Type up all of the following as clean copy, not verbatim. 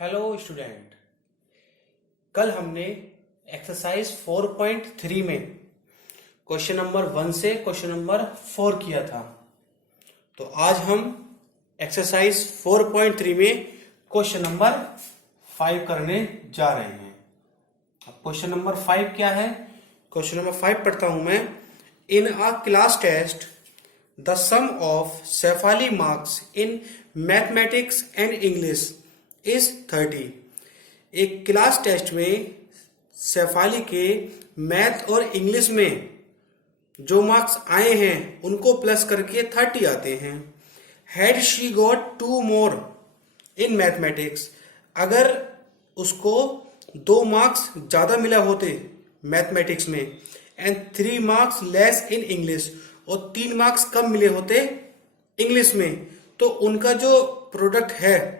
Hello student, कल हमने exercise 4.3 में क्वेश्चन नंबर 1 से क्वेश्चन नंबर 4 किया था। तो आज हम एक्सरसाइज 4.3 में क्वेश्चन नंबर 5 करने जा रहे हैं। अब क्वेश्चन नंबर 5 क्या है? क्वेश्चन नंबर 5 पढ़ता हूं मैं। In a class test the sum of Shefali marks in mathematics and English is 30। एक क्लास टेस्ट में शेफाली के मैथ और इंग्लिश में जो मार्क्स आए हैं उनको प्लस करके 30 आते हैं। Had she got 2 more in mathematics, अगर उसको 2 मार्क्स ज्यादा मिला होते मैथमेटिक्स में, and 3 marks less in English, और 3 मार्क्स कम मिले होते इंग्लिश में, तो उनका जो प्रोडक्ट है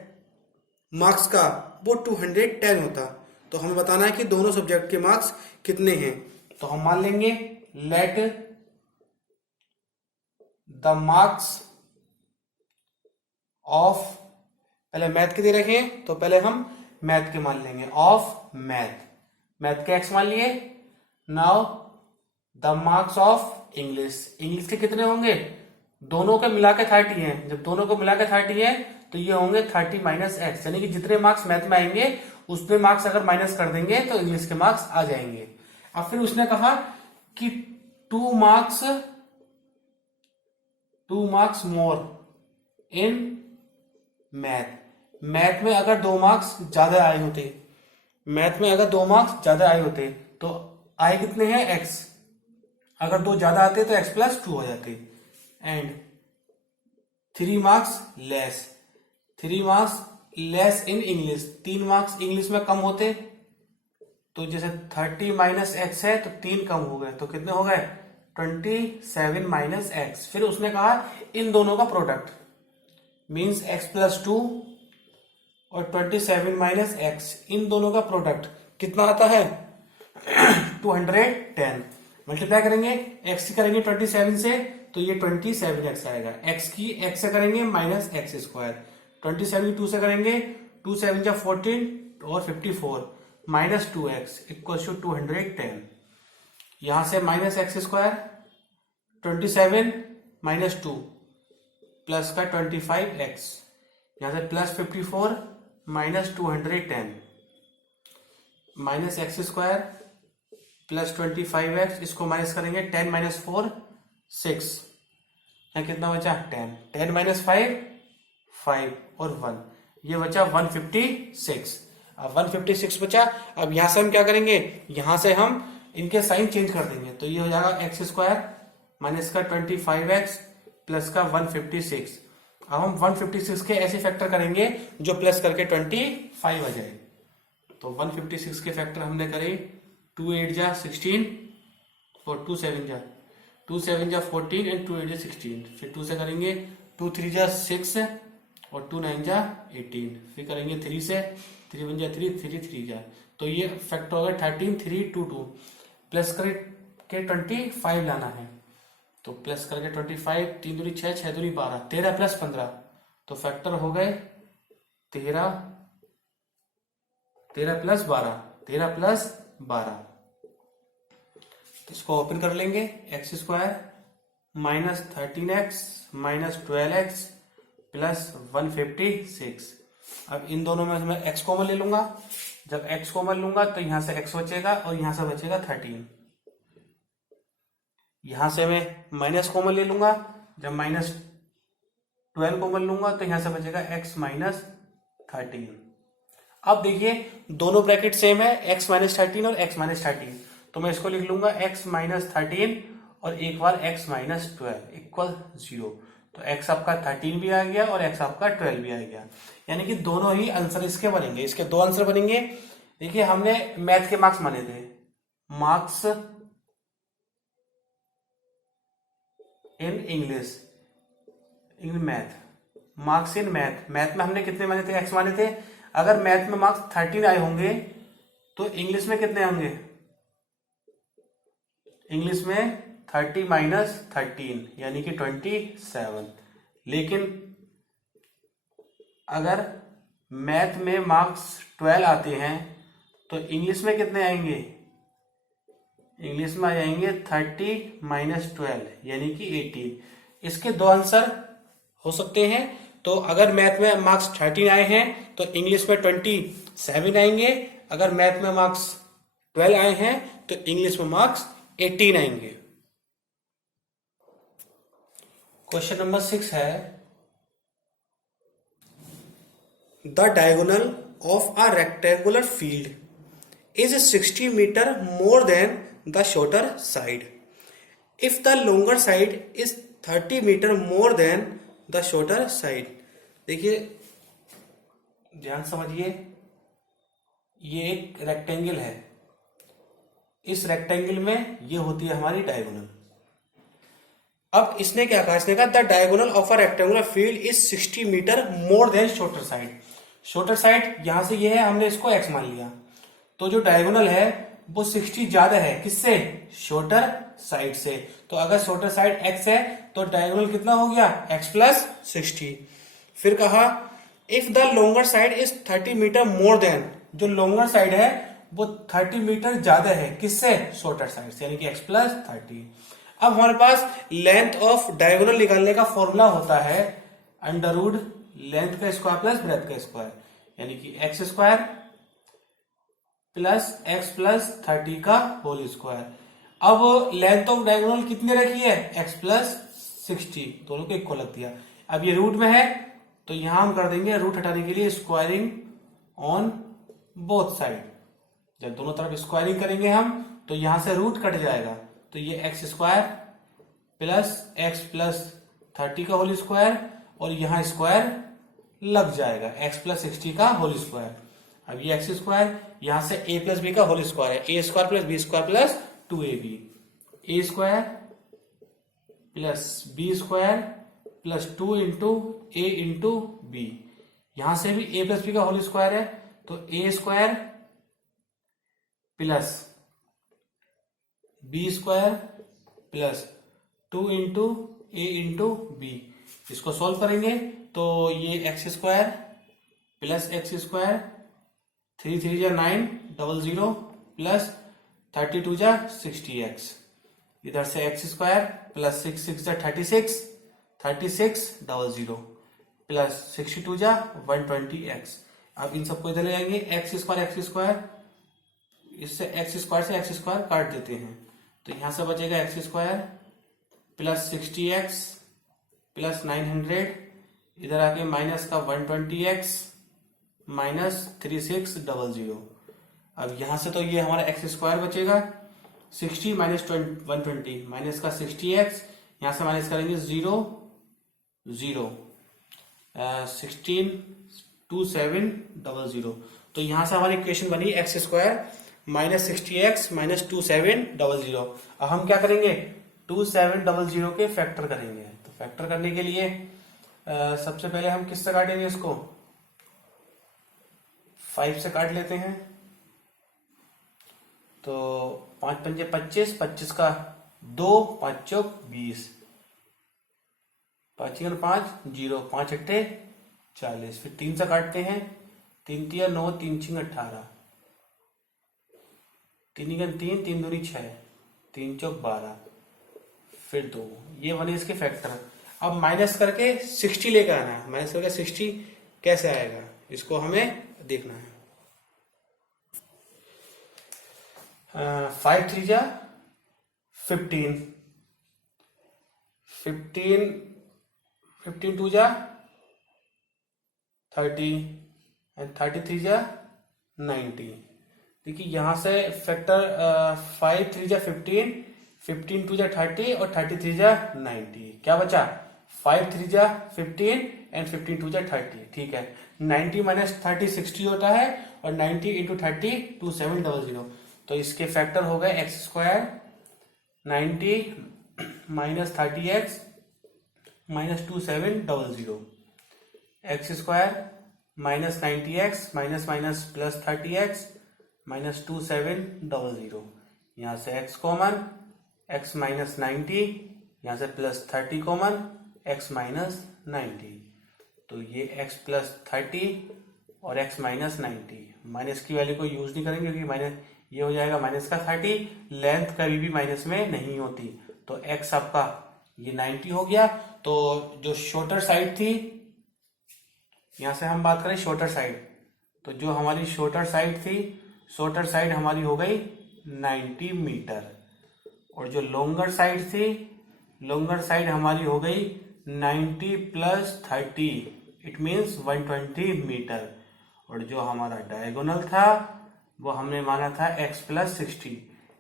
मार्क्स का वो 210 होता। तो हमें बताना है कि दोनों सब्जेक्ट के मार्क्स कितने हैं। तो हम मान लेंगे लेट द मार्क्स ऑफ, पहले मैथ के दे रखे हैं तो पहले हम मैथ के मान लेंगे। ऑफ मैथ के एक्स मान लिए। Now the marks of English के कितने होंगे? दोनों के मिला के 30 है। जब दोनों को मिला के 30 है तो ये होंगे 30 माइनस एक्स, यानी कि जितने मार्क्स मैथ में आएंगे उसमें मार्क्स अगर माइनस कर देंगे तो इंग्लिश के मार्क्स आ जाएंगे। अब फिर उसने कहा कि 2 मार्क्स मोर इन मैथ में अगर 2 मार्क्स ज्यादा आए होते, तो आए कितने हैं? एक्स। अगर 2 ज्यादा आते तो एक्स प्लस 2 हो जाते। And 3 marks less in English, 3 marks English में कम होते, तो जैसे 30 माइनस एक्स है तो 3 कम हो गए, तो कितने हो गए? 27 माइनस एक्स। फिर उसने कहा इन दोनों का प्रोडक्ट मीन्स एक्स प्लस 2 और 27 माइनस एक्स, इन दोनों का प्रोडक्ट कितना आता है? 210। मल्टीप्लाई करेंगे, एक्स की करेंगे 27 से तो ये 27x आएगा। एक्स की एक्स से करेंगे माइनस एक्स स्क्वायर, 27 की 2 से करेंगे 2 7 जा 14 और 54 माइनस 2x इक्वल टू 210। यहां से minus x square 27 minus 2 plus का 25x, यहां से plus 54 minus 210 minus x square plus 25x, इसको माइनस करेंगे 10 माइनस 4 6, कितना बचा? 10 माइनस 5 और 1, ये बचा 156। अब 156 बचा। अब यहां से हम क्या करेंगे? यहां से हम इनके साइन चेंज कर देंगे, तो ये हो जाएगा एक्स स्क्वायर माइनस का 25x प्लस का 156। अब हम 156 के ऐसे फैक्टर करेंगे जो प्लस करके 25 आ जाए। तो 156 के फैक्टर हमने करे 2 8 जा 16 और 2 7 जा 14 एंड 2 8 जा 16। फिर 2 से करेंगे 2 3 जा 6 और 2 9 जा 18। फिर करेंगे 3 से, 3 1 जा 3 3 जा, तो ये फैक्टर हो गया 13 3 2 2। प्लस करके 25 लाना है, तो प्लस करके 25, 3 दूनी 6 6 दूनी 12, 13 प्लस 15, तो फैक्टर हो गए 13 प्लस 12। इसको ओपन कर लेंगे। X square minus 13x minus 12x plus 156। अब इन दोनों में मैं x कॉमन ले लूंगा। जब x कॉमन लूंगा तो यहां से x बचेगा और यहां से बचेगा 13। यहां से मैं माइनस कॉमन ले लूंगा। जब माइनस 12 कॉमन लूंगा तो यहां से बचेगा x माइनस 13। अब देखिए दोनों ब्रैकेट सेम है, x माइनस 13 और x माइनस 13, तो मैं इसको लिख लूंगा x माइनस 13 और एक बार x माइनस 12 इक्वल 0। तो x आपका 13 भी आ गया और x आपका 12 भी आ गया, यानी कि दोनों ही आंसर इसके बनेंगे। इसके 2 आंसर बनेंगे। देखिए हमने मैथ के मार्क्स माने थे, marks in English in math, marks in math में हमने कितने माने थे? x माने थे। अगर मैथ में मार्क्स 13 आए होंगे तो इंग्लिश में कितने होंगे? इंग्लिश में 30 माइनस 13 यानी कि 27। लेकिन अगर मैथ में मार्क्स 12 आते हैं तो इंग्लिश में कितने आएंगे? इंग्लिश में आ जाएंगे 30 माइनस 12 यानी कि 18। इसके दो आंसर हो सकते हैं। तो अगर मैथ में मार्क्स 13 आए हैं तो इंग्लिश में 27 आएंगे। अगर मैथ में मार्क्स 12 आए हैं तो इंग्लिश में मार्क्स 18 आएंगे। क्वेश्चन नंबर 6 है, the diagonal of a rectangular field is 60 metre more than the shorter side if the longer side is 30 metre more than the shorter side. देखिए ध्यान समझिए, ये एक रेक्टेंगल है, इस रेक्टेंगल में ये होती है हमारी डायगोनल। अब इसने क्या कहा, इसने कहा the diagonal of a rectangular field is 60 metre more than shorter side. Shorter side यहां से ये है, हमने इसको x मान लिया, तो जो डायगोनल है वो 60 ज्यादा है किससे? शॉर्टर साइड से। तो अगर शॉर्टर साइड x है तो डायगोनल कितना हो गया? x plus 60। फिर कहा if the longer side is 30 metre more than, जो लॉन्गर साइड है वो 30 मीटर ज्यादा है किससे? शॉर्टर साइड से, यानी कि x प्लस 30। अब हमारे पास लेंथ ऑफ डायगोनल निकालने का फॉर्मूला होता है अंडर रूट लेंथ का स्क्वायर प्लस ब्रेथ का स्क्वायर, यानी कि x square plus x plus 30 का होल स्क्वायर। अब लेंथ ऑफ डायगोनल कितनी रखी है? एक्स प्लस 60, दोनों को इक्वल रख दिया। अब ये रूट में है तो यहां हम कर देंगे रूट हटाने के लिए स्क्वायरिंग ऑन बोथ साइड। जब दोनों तरफ स्क्वायरिंग करेंगे हम तो यहां से रूट कट जाएगा, तो ये x square plus x plus 30 का होल स्क्वायर और यहां स्क्वायर लग जाएगा एक्स प्लस 60 का होल स्क्वायर। अब ये एक्स स्क्वायर यहां से ए प्लस बी का होल स्क्वायर है, a square plus b square plus 2ab, a square plus b square plus 2 into a into b. यहां से भी ए प्लस बी का होल स्क्वायर है तो a square plus b square plus 2 into a into b. इसको solve करेंगे तो ये x square plus x square 3 3 जा 9 00 प्लस 32 जा 60x, इधर से एक्स स्क्वायर प्लस 6 6 जा 36 36 00 प्लस 62 जा 120x। अब इन सबको इधर ले जाएंगे, एक्स स्क्वायर इससे एक्स स्क्वायर काट देते हैं तो यहां से बचेगा x square plus 60x plus 900, इधर आके माइनस का 120x माइनस 3600। अब यहां से तो ये हमारा एक्स स्क्वायर बचेगा, 60 माइनस 120 माइनस का 60x, यहां से माइनस करेंगे 0 0 16 2700। तो यहां से हमारी इक्वेशन बनी x square minus 60x minus 2700। अब हम क्या करेंगे? 2700 के फैक्टर करेंगे। तो फैक्टर करने के लिए सबसे पहले हम किससे काटेंगे? इसको 5 से काट लेते हैं। तो 5 पंजे 25, 25 का 2, 5 चौक 20, 5 5 0, 5 अट्ठे 40। फिर 3 से काटते हैं, 3 तिया 9, 3 छिंग 18, 3 गन 3, 3 दूनी 6, 3 चौक 12, फिर 2। ये बने इसके फैक्टर। अब माइनस करके 60 लेकर आना है। माइनस करके 60 कैसे आएगा इसको हमें देखना है। 5 3 जा 15, 15 2 जा 30 एंड 33 जा 90। देखिए यहां से फैक्टर 5 3 जा 15, 15 2 जा 30 और 33 जा 90। क्या बचा? 5 3 जा 15 एंड 15 2 जा 30। ठीक है, 90 माइनस 30 60 होता है और 90 इंटू 30 2700। तो इसके फैक्टर हो गए x square 90 minus 30x minus 2700, x square minus 90x minus minus plus 30x minus 2700। यहां से x कॉमन, x माइनस 90, यहां से प्लस 30 कॉमन, x माइनस 90। तो ये x प्लस 30 और x माइनस 90। माइनस की वैल्यू को यूज नहीं करेंगे क्योंकि माइनस ये हो जाएगा माइनस का 30, लेंथ कभी भी माइनस में नहीं होती, तो x आपका ये 90 हो गया। तो जो शॉर्टर साइड थी, यहां से हम बात करें शॉर्टर साइड, तो जो हमारी शॉर्टर साइड थी, शॉर्टर साइड हमारी हो गई 90 मीटर, और जो लॉन्गर साइड थी, लॉन्गर साइड हमारी हो गई 90 प्लस 30, इट मीन्स 120 मीटर। और जो हमारा डायगोनल था वो हमने माना था x प्लस 60।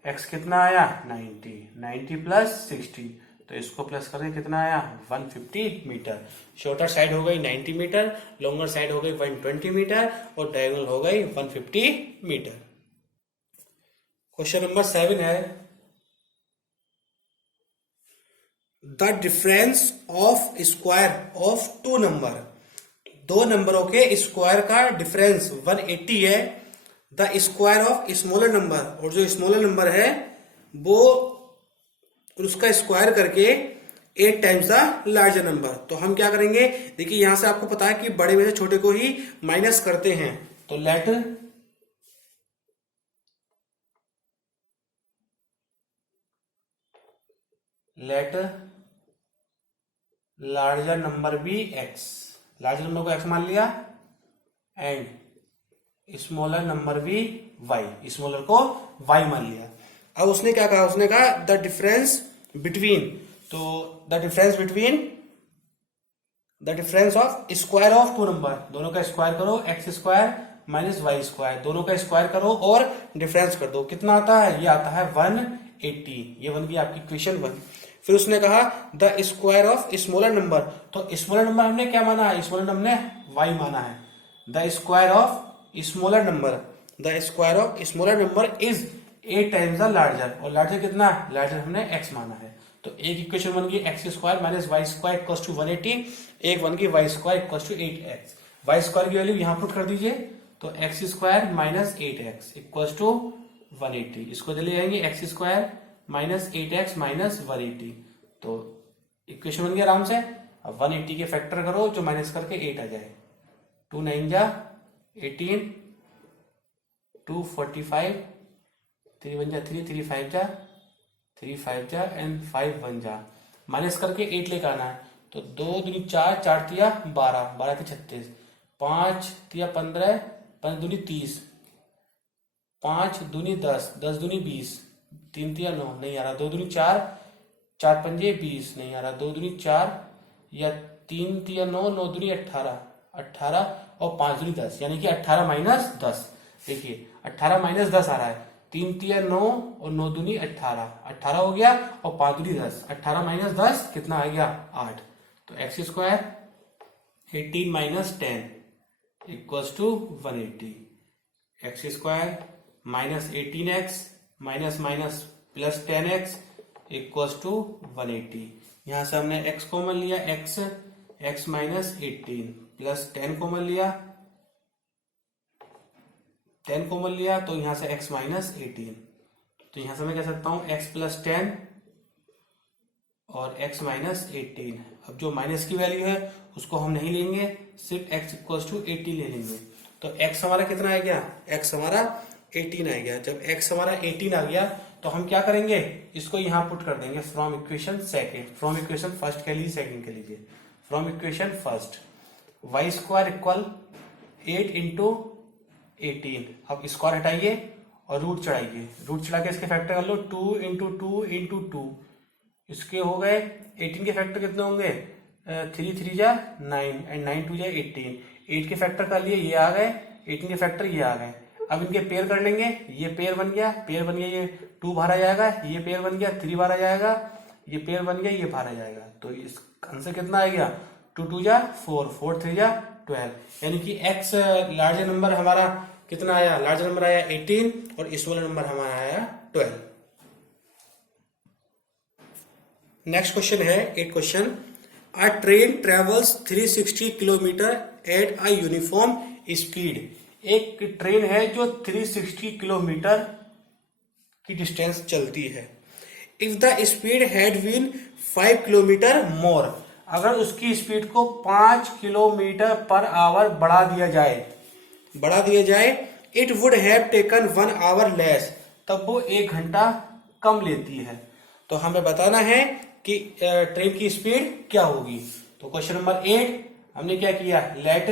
x कितना आया 90, 90 प्लस 60, तो इसको प्लस करके कितना आया 150 मीटर। शॉर्टर साइड हो गई 90 मीटर, लॉन्गर साइड हो गई 120 मीटर, और डायगोनल हो गई 150 मीटर। क्वेश्चन नंबर 7 है, the difference of square of two number. दो नंबरों के स्क्वायर का डिफरेंस 180 है। The square of smaller number, और जो स्मॉलर नंबर है वो उसका स्क्वायर करके 8 टाइम्स द लार्जर नंबर। तो हम क्या करेंगे, देखिए यहां से आपको पता है कि बड़े में से छोटे को ही माइनस करते हैं, तो let larger number be x। Larger number को x मान लिया, एंड स्मॉलर नंबर भी y, स्मॉलर को y मान लिया। अब उसने क्या कहा, उसने कहा द डिफरेंस बिटवीन, तो the difference of square of two number, दोनों का स्क्वायर करो, x square minus y square, दोनों का स्क्वायर करो और डिफरेंस कर दो, कितना आता है, ये आता है 180। ये बन गई आपकी इक्वेशन 1। फिर उसने कहा the square of smaller number, तो स्मॉलर नंबर हमने क्या माना है, स्मॉलर नंबर ने y माना है। The square of smaller number, the square of smaller number is 8 times the larger, और लार्जर कितना, लार्जर हमने x माना है। तो एक इक्वेशन बन गई x square minus y square equals to 180, एक बन गई y square equals to 8x। Y square की वैल्यू यहां पुट कर दीजिए, तो x square minus 8x equals to 180, इसको चले जाएंगे x square minus 8x minus 180, तो इक्वेशन बन गया आराम से। अब 180 के फैक्टर करो जो माइनस करके 8 आ जाए, 2 9 जा 18, 2 45, 3 1 जा 3, 3 5 जा 3 5 जा एंड 5 1 जा, माइनस करके 8 लेकर आना है, तो 2 दूनी 4, 4 तिया 12, 12 के 36, 5 तिया 15, 5 दूनी 30, 5 दूनी 10, 10 दूनी 20, 3 तिया 9 नहीं आ रहा, 2 दूनी 4, 4 पंजे 20 नहीं आ रहा, 2 दूनी 4 या 3 तिया 9, 9 दूनी 18, 18 और 5 दूनी 10, यानी कि 18 माइनस 10। देखिए 18 माइनस 10 आ रहा है, 3 तिया 9 और 9 दूनी 18, 18 हो गया और 5 दूनी 10, 18 माइनस 10 कितना आ गया 8। तो x square 18 minus 10 equals to 180, x square minus 18x minus minus plus 10x equals to 180। यहां से हमने x कॉमन लिया, x माइनस 18 प्लस 10 कॉमन लिया, 10 कॉमन लिया, तो यहां से x माइनस 18, तो यहां से मैं कह सकता हूं x प्लस 10 और x माइनस 18। अब जो माइनस की वैल्यू है उसको हम नहीं लेंगे, सिर्फ x इक्वल्स टू 80 ले लेंगे, तो x हमारा कितना आ गया, x हमारा 18 आ गया। जब x हमारा 18 आ गया तो हम क्या करेंगे, इसको यहां पुट कर देंगे from equation second, from equation first के लिए सेकेंड के लीजिए, from equation first y square equal 8 into 18, अब स्क्वायर हटाइए और रूट चढ़ाइए, रूट चढ़ा के इसके फैक्टर कर लो, 2 इंटू 2 इंटू 2, इसके हो गए 18 के फैक्टर कितने होंगे, 3 3 जा 9 एंड 9 2 जा 18, 8 के फैक्टर कर लिए ये आ गए, 18 के फैक्टर ये आ गए। अब इनके पेयर कर लेंगे, ये पेयर बन गया, ये 2 बाहर आ जाएगा, ये पेयर बन गया 3 बाहर आ जाएगा, ये पेयर बन गया, ये बाहर आ जाएगा, तो इस आंसर कितना आएगा 2 2 जा 4, 4 3 जा 12, यानी कि x लार्जर नंबर हमारा कितना आया, लार्जर नंबर आया 18 और स्मॉलर नंबर हमारा आया 12। नेक्स्ट क्वेश्चन है 8 question, a train travels 360 kilometre at a uniform speed. एक ट्रेन है जो 360 किलोमीटर की डिस्टेंस चलती है। If the speed had been 5 kilometre more, अगर उसकी स्पीड को 5 किलोमीटर पर आवर बढ़ा दिया जाए, बढ़ा दिया जाए, it would have taken 1 hour less, तब वो 1 घंटा कम लेती है। तो हमें बताना है कि ट्रेन की स्पीड क्या होगी। तो क्वेश्चन नंबर 8 हमने क्या किया, let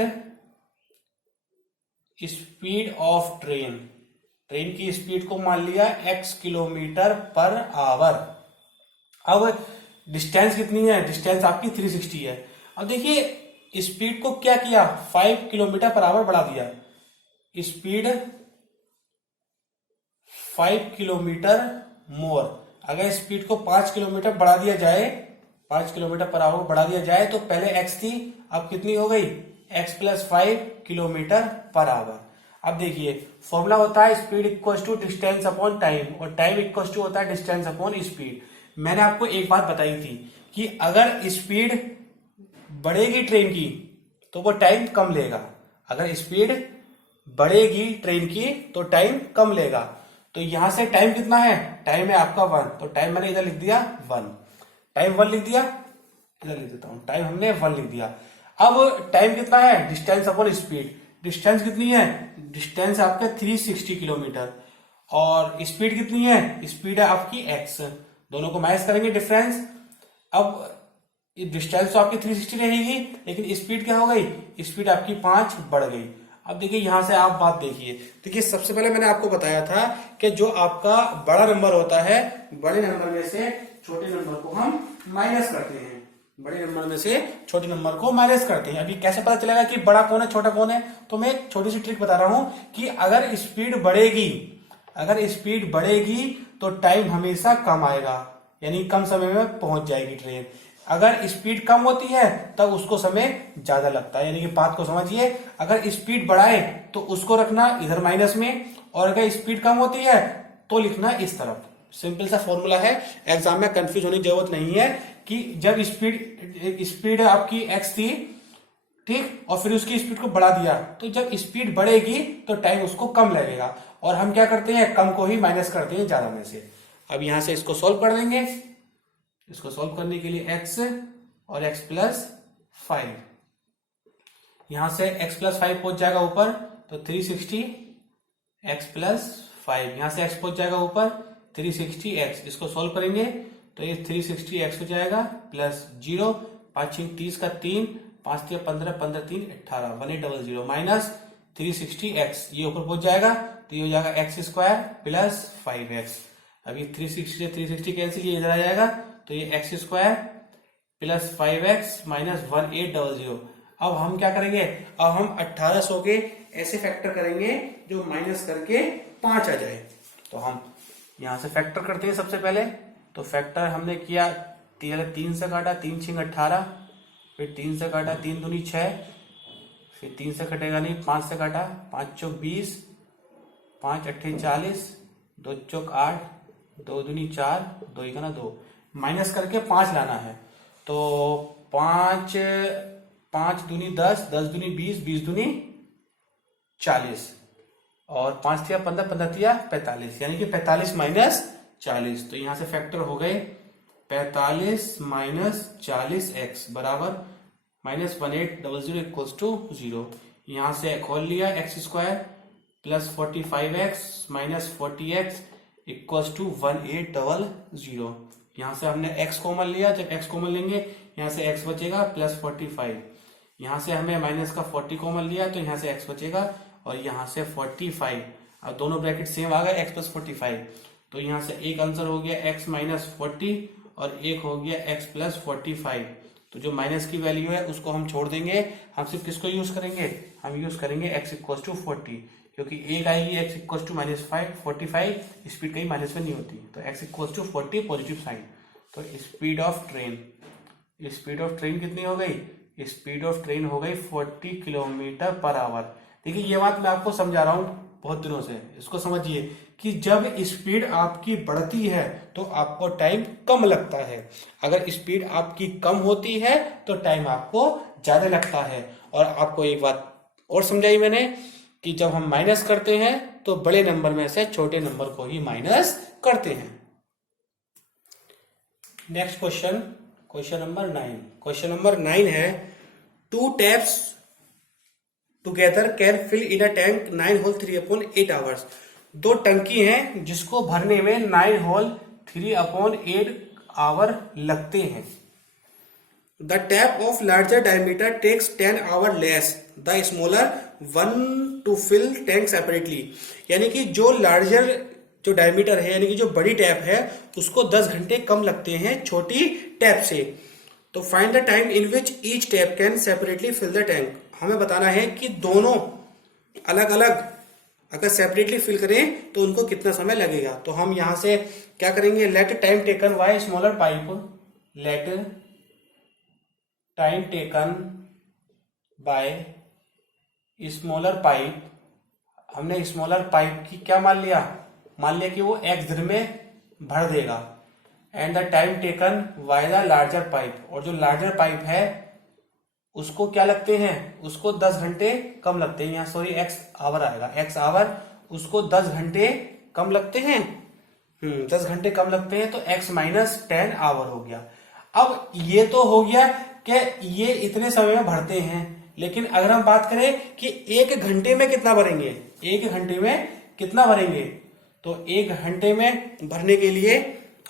speed of train, train की स्पीड को मान लिया x किलोमीटर पर आवर। अब डिस्टेंस कितनी है, डिस्टेंस आपकी 360 है। अब देखिए स्पीड को क्या किया, 5 किलोमीटर पर आवर बढ़ा दिया, स्पीड 5 किलोमीटर मोर। अगर स्पीड को 5 किलोमीटर बढ़ा दिया जाए, 5 किलोमीटर पर आवर बढ़ा दिया जाए, तो पहले x थी, अब कितनी हो गई, x plus 5 kilometre per hour. अब देखिए फॉर्मूला होता है speed equal to distance upon time, और टाइम इक्वल टू होता है डिस्टेंस अपॉन स्पीड। मैंने आपको एक बात बताई थी कि अगर स्पीड बढ़ेगी ट्रेन की तो वो टाइम कम लेगा, अगर स्पीड बढ़ेगी ट्रेन की तो टाइम कम लेगा। तो यहां से टाइम कितना है, टाइम है आपका 1, तो टाइम मैंने इधर लिख दिया 1, टाइम 1 लिख दिया, इधर लिख देता हूं, टाइम हमने 1 लिख दिया। अब टाइम कितना है, डिस्टेंस अपॉन स्पीड, डिस्टेंस कितनी है, डिस्टेंस आपका 360 किलोमीटर, और स्पीड कितनी है, स्पीड है आपकी x, दोनों को मैच करेंगे डिफरेंस। अब डिस्टेंस तो आपकी 360 रहेगी, लेकिन स्पीड क्या हो गई, स्पीड आपकी 5 बढ़ गई। अब देखिए यहां से आप बात देखिए, देखिए सबसे पहले मैंने आपको बताया था कि जो आपका बड़ा नंबर होता है, बड़े नंबर में से छोटे नंबर को हम माइनस करते हैं, बड़े नंबर में से छोटे नंबर को माइनस करते हैं। अभी कैसे पता चलेगा कि बड़ा कौन है छोटा कौन है, तो मैं एक छोटी सी ट्रिक बता रहा हूं कि अगर स्पीड बढ़ेगी, अगर स्पीड बढ़ेगी तो टाइम हमेशा कम आएगा, यानी कम समय में पहुंच जाएगी ट्रेन। अगर स्पीड कम होती है तब उसको समय ज्यादा लगता है, यानी कि बात को समझिए, अगर स्पीड बढ़ाए तो उसको रखना इधर माइनस में, और अगर स्पीड कम होती है तो लिखना इस तरफ। सिंपल सा फॉर्मूला है, एग्जाम में कंफ्यूज होने की जरूरत नहीं है कि जब स्पीड आपकी x थी, ठीक, और फिर उसकी स्पीड को बढ़ा दिया, तो जब स्पीड बढ़ेगी तो टाइम उसको कम लगेगा, और हम क्या करते हैं, कम को ही माइनस करते हैं ज्यादा में से। अब यहां से इसको सॉल्व कर देंगे, इसको सॉल्व करने के लिए x और x प्लस 5, यहां से x प्लस 5 पहुंच जाएगा ऊपर, तो 360 x प्लस 5, यहां से x पहुंच जाएगा ऊपर 360 x, इसको सॉल्व करेंगे तो ये 360 x हो जाएगा प्लस 0, 5 6 30 का 3, 5 3 15, 15 3 18, 1800 माइनस 360 x, ये ऊपर पहुंच जाएगा तो ये हो जाएगा x स्क्वायर प्लस 5x। अब ये 360 से 360 कैंसिल, ये इधर आ जाएगा, तो ये x square plus 5x minus 1800। अब हम क्या करेंगे, अब हम 1800 के ऐसे फैक्टर करेंगे जो माइनस करके 5 आ जाए। तो हम यहां से फैक्टर करते हैं सबसे पहले, तो फैक्टर हमने किया 3 से काटा, 3 6 18, फिर 3 से काटा, 3 दूनी 6, फिर 3 से कटेगा नहीं, 5 से काटा, 5 चौक 20, 5 अट्ठे 40, 2 चौक 8, 2 दूनी 4, 2 ही का ना 2, माइनस करके 5 लाना है, तो 5 5 दूनी 10, 10 दूनी 20, 20 दूनी 40, और 5 थिया 15, 15 थिया 45, यानी कि 45 माइनस 40। तो यहां से फैक्टर हो गए 45 माइनस 40x बराबर माइनस 1800 इक्वल्स टू 0। यहां से खोल लिया x square plus 45x minus 40x equals to 1800। यहां से हमने x कॉमन लिया, जब x कॉमन लेंगे यहां से x बचेगा प्लस 45, यहां से हमें माइनस का 40 कॉमन लिया तो यहां से x बचेगा, और यहां से 45, अब दोनों ब्रैकेट सेम आ गए x प्लस 45, तो यहां से एक आंसर हो गया x माइनस 40 और एक हो गया x प्लस 45। तो जो माइनस की वैल्यू है उसको हम छोड़ देंगे, हम सिर्फ किसको यूज करेंगे, हम यूज करेंगे x इक्वल टू 40, क्योंकि एक आएगी x equal to minus 45, speed कहीं माइनस में नहीं होती, तो x equal to 40 positive sign. तो speed of train, speed of train कितनी हो गई, स्पीड ऑफ ट्रेन हो गई 40 किलोमीटर पर आवर। देखिए ये बात मैं आपको समझा रहा हूं बहुत दिनों से, इसको समझिए कि जब स्पीड आपकी बढ़ती है तो आपको टाइम कम लगता है, अगर स्पीड आपकी कम होती है तो टाइम आपको ज्यादा लगता है। और आपको एक बात और समझाई मैंने कि जब हम माइनस करते हैं तो बड़े नंबर में से छोटे नंबर को ही माइनस करते हैं। नेक्स्ट क्वेश्चन, क्वेश्चन नंबर 9 है, 2 taps together can fill in a tank 9 whole 3/8 hours. दो टंकी हैं जिसको भरने में 9 होल 3/8 आवर लगते हैं। The tap of larger diameter takes 10 hour less the smaller one to fill tank separately. यानी कि जो लार्जर जो डायमीटर है, यानी कि जो बड़ी टैप है, उसको 10 घंटे कम लगते हैं छोटी टैप से। तो find the time in which each tap can separately fill the tank. हमें बताना है कि दोनों अलग अलग अगर सेपरेटली फिल करें तो उनको कितना समय लगेगा। तो हम यहां से क्या करेंगे, let time taken by smaller pipe, let time taken by smaller pipe. हमने स्मॉलर पाइप की क्या मान लिया कि वो x दिन में भर देगा। And the time taken by the larger pipe, और जो लार्जर पाइप है उसको क्या लगते हैं, उसको 10 घंटे कम लगते हैं। यहाँ सॉरी x आवर आएगा, x आवर, उसको 10 घंटे कम लगते हैं। 10 घंटे कम लगते हैं तो x माइनस 10 आवर हो गया। अब ये तो हो गया कि ये इतने समय में भरते हैं, लेकिन अगर हम बात करें कि 1 घंटे में कितना भरेंगे, 1 घंटे में कितना भरेंगे, तो 1 घंटे में भरने के लिए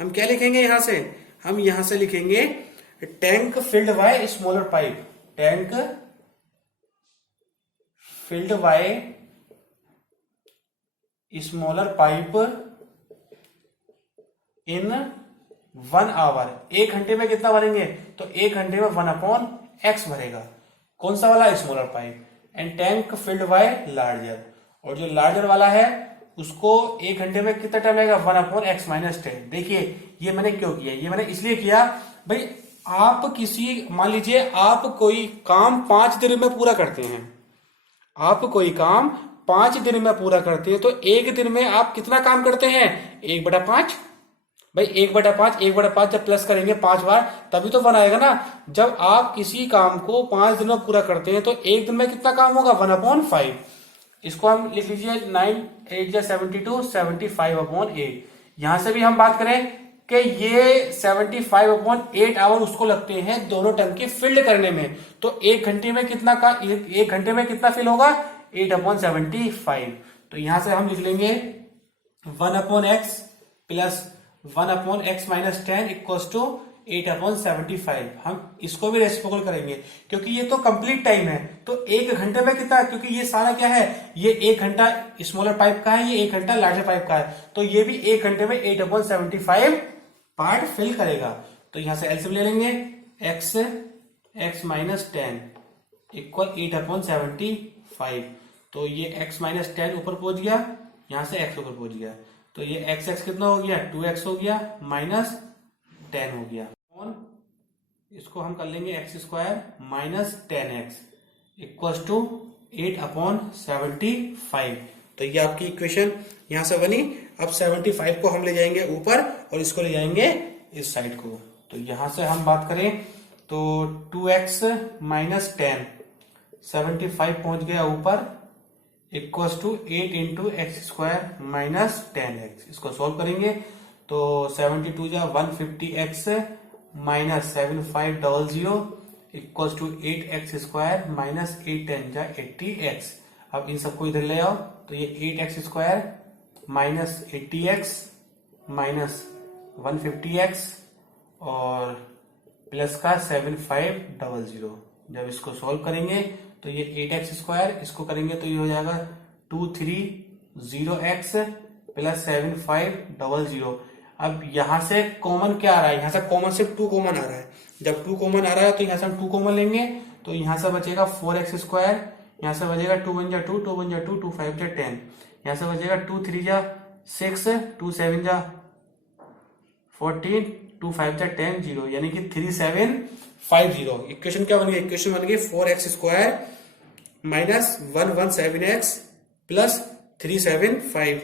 हम क्या लिखेंगे, हम यहां से लिखेंगे tank filled by smaller pipe, tank filled by smaller pipe in 1 hour. 1 घंटे में कितना भरेंगे, तो 1 घंटे में 1/x भरेगा। कौन सा वाला, smaller pipe. And tank filled bye larger, और जो लार्जर वाला है उसको 1 घंटे में कितना टाइम लगेगा, 1/x माइनस 10। देखिए ये मैंने क्यों किया, ये मैंने इसलिए किया भाई, आप किसी, मान लीजिए आप कोई काम 5 दिन में पूरा करते हैं, आप कोई काम 5 दिन में पूरा करते हैं, तो 1 दिन में आप कितना काम करते हैं, 1/5। भाई 1/5 जब प्लस करेंगे 5 बार तभी तो 1 आएगा ना। जब आप किसी काम को 5 दिन में पूरा करते हैं तो 1 दिन में कितना काम होगा, 1/5। इसको हम लिख लीजिए 9 8 या 72, 75/8। यहां से भी हम बात करें कि ये 75/8 आवर उसको लगते हैं दोनों टंकी फिल्ड करने में। तो 1 घंटे में कितना 1 घंटे में कितना फिल होगा, 8/75। तो यहां से हम लिख लेंगे 1/x plus 1/x minus 10 equals to 8/75। हम इसको भी रेसिप्रोकल करेंगे क्योंकि ये तो कंप्लीट टाइम है। तो 1 घंटे में कितना, क्योंकि ये सारा क्या है, ये 1 घंटा स्मॉलर पाइप का है, ये 1 घंटा लार्जर पाइप का है, तो ये भी 1 घंटे में 8/75 पार्ट फिल करेगा। तो यहां से एलसीएम ले लेंगे, x माइनस 10 इक्वल 8/75। तो ये x माइनस 10 ऊपर पहुंच गया, यहां से x ऊपर पहुंच गया, तो ये x कितना हो गया, 2x हो गया, माइनस 10 हो गया। इसको हम कर लेंगे x² minus 10x equals to 8/75। तो ये आपकी इक्वेशन यहां से बनी। अब 75 को हम ले जाएंगे ऊपर और इसको ले जाएंगे इस साइड को। तो यहां से हम बात करें तो 2x माइनस 10, 75 पहुंच गया ऊपर, equals to 8 into x² minus 10x। इसको सॉल्व करेंगे तो 72 जा 150x minus 7500 equals to 8x² minus 810 जा 80x। अब इन सबको इधर ले आओ तो ये 8x² minus 80x minus 150x और प्लस का 7500। जब इसको सॉल्व करेंगे तो ये 8x², इसको करेंगे तो ये हो जाएगा 230x प्लस 7500। अब यहां से कॉमन क्या आ रहा है, यहां से कॉमन सिर्फ 2 कॉमन आ रहा है। जब 2 कॉमन आ रहा है तो यहां से हम 2 कॉमन लेंगे, तो यहां से बचेगा 4x², यहां से बचेगा 2 1 जा 2, 2 1 जा 2, 2 5 जा 10, यहां से बचेगा 2 3 जा 6, 2 7 जा 14, 2 5 जा 10, 0, यानी कि 3750। इक्वेशन क्या बन गई, इक्वेशन बन गई 4x² माइनस 117x प्लस 375।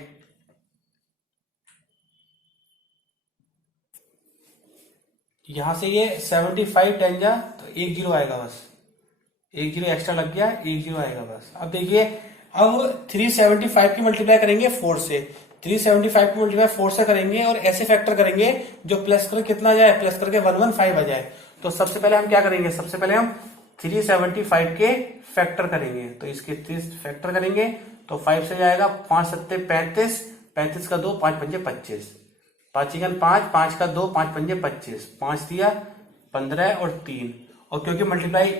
यहां से ये 75 10 जा तो 1 0 आएगा, बस 1 0 एक्स्ट्रा लग गया, 1 0 आएगा बस। अब देखिए, अब 375 की मल्टीप्लाई करेंगे 4 से, 375 की मल्टीप्लाई 4 से करेंगे और ऐसे फैक्टर करेंगे जो प्लस करके कितना आ जाए, प्लस करके 115 आ जाए। तो सबसे पहले हम क्या करेंगे, सबसे पहले हम 375 के फैक्टर करेंगे, तो इसके 30 फैक्टर करेंगे तो 5 से जाएगा 5 सत्ते 35, 35 का 2, 5 पंजे 25, 5 चिकन 5, 5 का 2, 5 पंजे 25, 5 दिया 15 और 3, और क्योंकि मल्टीप्लाई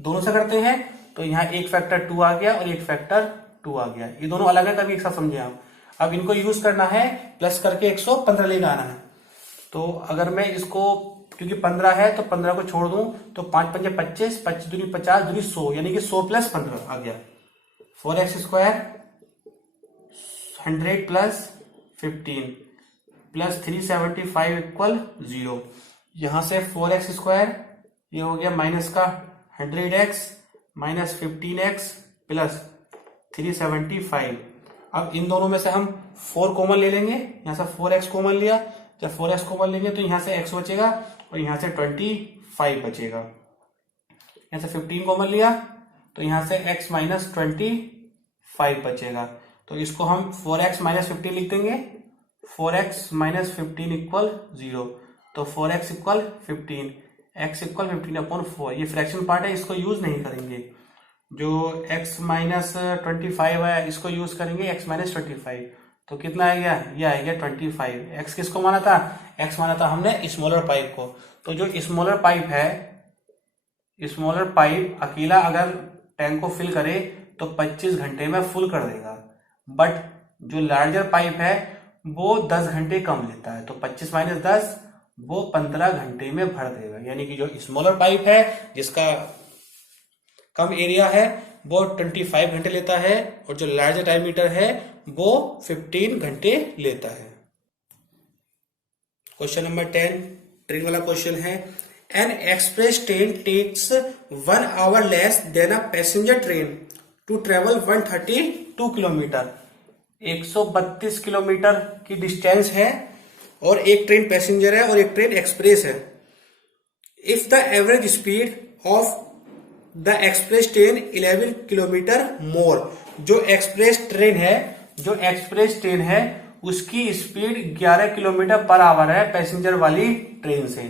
दोनों से करते हैं तो यहाँ एक फैक्टर 2 आ गया और एक फैक्टर 2 आ गया। ये दोनों अलग है तभी एक साथ समझे आप। अब इनको यूज करना है, प्लस करके 115 लेकर आना है। तो अगर मैं इसको, क्योंकि 15 है तो 15 को छोड़ दूं तो 5 पंजे 25, 25 दूनी 50 दूनी 100, यानी कि 100 प्लस 15 आ गया। 4x square 100 plus 15 plus 375 equal 0। यहां से 4x स्क्वायर ये हो गया माइनस का 100x माइनस 15x प्लस 375। अब इन दोनों में से हम 4 कॉमन ले लेंगे, यहां से 4x कॉमन लिया, जब 4x कॉमन लेंगे तो यहां से x बचेगा और यहां से 25 बचेगा। यहां से 15 कॉमन लिया तो यहां से x माइनस 25 बचेगा। तो इसको हम 4x माइनस 15 लिख देंगे, 4x माइनस 15 इक्वल 0। तो 4x इक्वल 15, x इक्वल 15/4। ये फ्रैक्शन पार्ट है, इसको यूज नहीं करेंगे। जो x माइनस 25 है इसको यूज करेंगे, x माइनस 25। तो कितना आएगा, ये आएगा 25। x किसको माना था, x माना था हमने स्मॉलर पाइप को। तो जो स्मॉलर पाइप है, स्मॉलर पाइप अकेला अगर टैंक को फिल करे तो 25 घंटे में फुल कर देगा, बट जो लार्जर पाइप है वो 10 घंटे कम लेता है। तो 25 माइनस 10 वो 15 घंटे में भर देगा। यानी कि जो स्मॉलर पाइप है जिसका कम एरिया है वो 25 घंटे लेता है, और जो लार्जर डायमीटर है वो 15 घंटे लेता है। क्वेश्चन नंबर 10 ट्रेन वाला क्वेश्चन है। An express train takes 1 hour less than a passenger train to travel 132 kilometre. 132 kilometre की डिस्टेंस है और एक ट्रेन पैसेंजर है और एक ट्रेन एक्सप्रेस है। If the average speed of the express train 11 kilometre more. जो एक्सप्रेस ट्रेन है उसकी स्पीड 11 किलोमीटर पर आवर है पैसेंजर वाली ट्रेन से।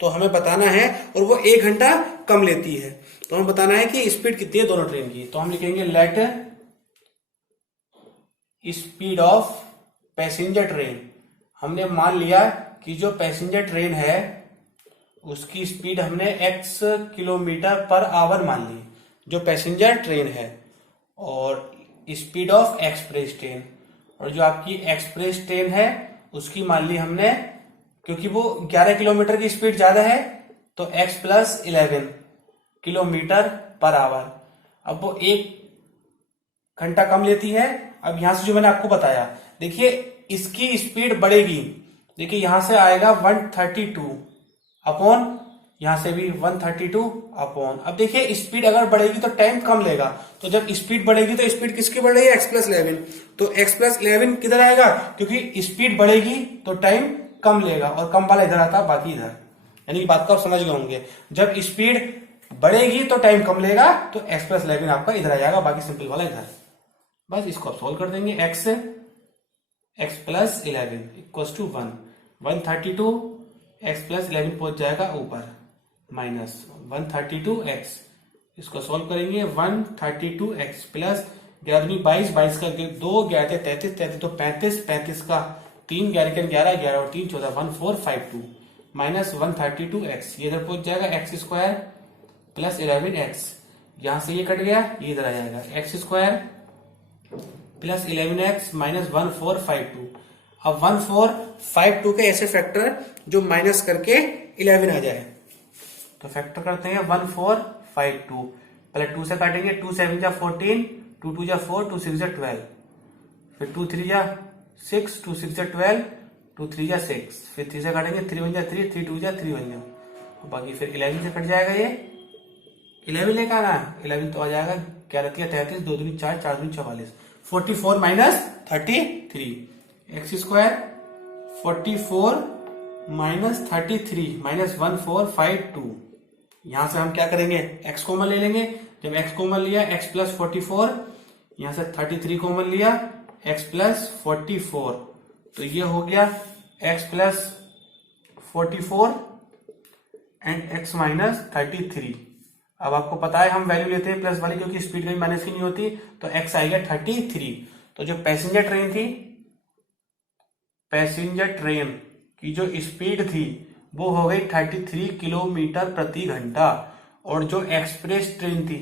तो हमें बताना है, और वो 1 घंटा कम लेती है। तो हमें बताना है कि स्पीड कितनी है दोनों ट्रेन की। तो हम लिखेंगे let speed of passenger train. हमने मान लिया कि जो पैसेंजर ट्रेन है उसकी स्पीड हमने x किलोमीटर पर आवर मान ली, जो पैसेंजर ट्रेन है, और स्पीड ऑफ एक्सप्रेस ट्रेन, और जो आपकी एक्सप्रेस ट्रेन है उसकी मान ली हमने, क्योंकि वो 11 किलोमीटर की स्पीड ज्यादा है तो x plus 11 kilometre per hour. अब वो 1 घंटा कम लेती है। अब यहां से जो मैंने आपको बताया, देखिए इसकी स्पीड बढ़ेगी। देखिए यहां से आएगा 132 अपॉन, यहां से भी 132 अपॉन। अब देखिए स्पीड अगर बढ़ेगी तो टाइम कम लेगा, तो जब स्पीड बढ़ेगी तो स्पीड किसकी बढ़ रही है, x प्लस 11। तो x प्लस 11 किधर आएगा, क्योंकि स्पीड बढ़ेगी तो टाइम कम लेगा, और कम वाला इधर आता बाकी इधर। यानी कि बात को आप समझ गए होंगे, जब स्पीड बढ़ेगी तो टाइम कम लेगा, तो x प्लस 11 आपका इधर आ जाएगा, बाकी सिंपल वाला इधर। बस इसको आप सोल्व कर देंगे। x plus 11 equal to 132 x plus 11 पहुंच जाएगा ऊपर, माइनस 132x। इसको सोल्व करेंगे, 132x प्लस 11 22, 22 का 2 11 33, 33 तो 35, 35 का 3 11 11, 11 और 3 14, 1452 माइनस 132x। ये इधर पहुंच जाएगा x स्क्वायर प्लस 11x। यहां से ये कट गया, ये इधर आ जाएगा x square plus 11x minus 1452। अब 1452 के ऐसे फैक्टर जो माइनस करके 11 आ जाए, तो फैक्टर करते हैं 1452। पहले 2 से काटेंगे, 2 7 जा 14, 2 2 जा 4, 2 6 जा 12, फिर 2 3 जा 6, 2 6 जा 12, 2 3 जा 6, फिर 3 से काटेंगे, 3 1 जा 3, 3 2 जा 3 1 जा, बाकी फिर 11 से कट जाएगा। ये 11 लेकर आना है, 11 तो आ जाएगा 11 33, 2 दूनी 4, 4 दूनी 44, 44 minus 33 x square 44 minus 33 minus 1452। यहां से हम क्या करेंगे, x कॉमन ले लेंगे। जब x कॉमन लिया, x प्लस 44, यहां से 33 कॉमन लिया, x प्लस 44, तो ये हो गया x plus 44 and x minus 33। अब आपको पता है हम वैल्यू लेते हैं प्लस वाली क्योंकि स्पीड कभी माइनस की नहीं होती, तो एक्स आ गया 33। तो जो पैसेंजर ट्रेन थी, पैसेंजर ट्रेन की जो स्पीड थी वो हो गई 33 किलोमीटर प्रति घंटा, और जो एक्सप्रेस ट्रेन थी,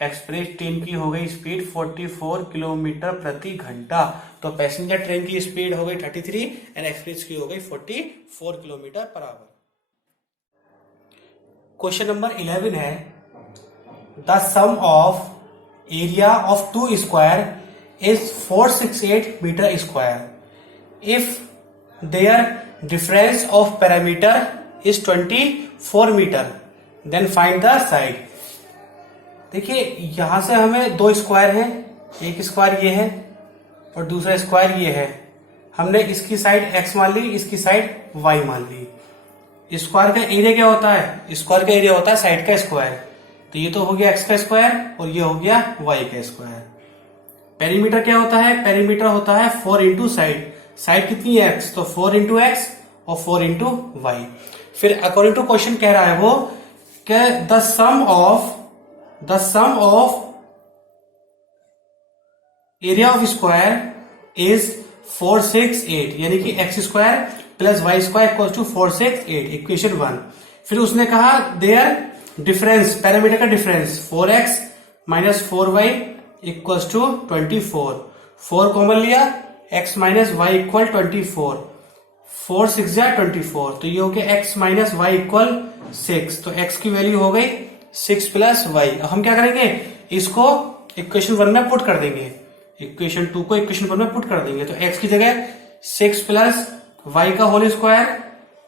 एक्सप्रेस ट्रेन की हो गई स्पीड 44 किलोमीटर प्रति घंटा। तो पैसेंजर ट्रेन की स्पीड हो गई 33 एंड एक्सप्रेस की हो गई 44 kilometre per our. Question number 11 है, the sum of area of two square is 468 metre square if their difference of parameter is 24 metre, then find the side. देखिए यहां से हमें दो स्क्वायर है, एक स्क्वायर ये है और दूसरा स्क्वायर ये है। हमने इसकी साइड x मान ली, इसकी साइड y मान ली। स्क्वायर का एरिया क्या होता है? स्क्वायर का एरिया होता है साइड का स्क्वायर। तो ये तो हो गया x का स्क्वायर और ये हो गया y का स्क्वायर। पेरीमीटर क्या होता है? पेरीमीटर होता है 4 इंटू साइड। साइड कितनी है x, तो 4 इंटू एक्स और 4 इंटू वाई। फिर अकॉर्डिंग टू क्वेश्चन कह रहा है वो कि the sum of area of square is 468, यानी कि x square plus y square equal to 468, equation 1। फिर उसने कहा देयर डिफरेंस, पैरामीटर का difference 4x minus 4y equal to 24। 4 common लिया, x माइनस वाई इक्वल 24, 4 6 जा 24, तो ये हो गया x माइनस वाई इक्वल 6। तो x की वैल्यू हो गई 6 प्लस वाई। अब हम क्या करेंगे, इसको इक्वेशन 1 में पुट कर देंगे, इक्वेशन 2 को इक्वेशन 1 में पुट कर देंगे। तो x की जगह 6 प्लस वाई का whole square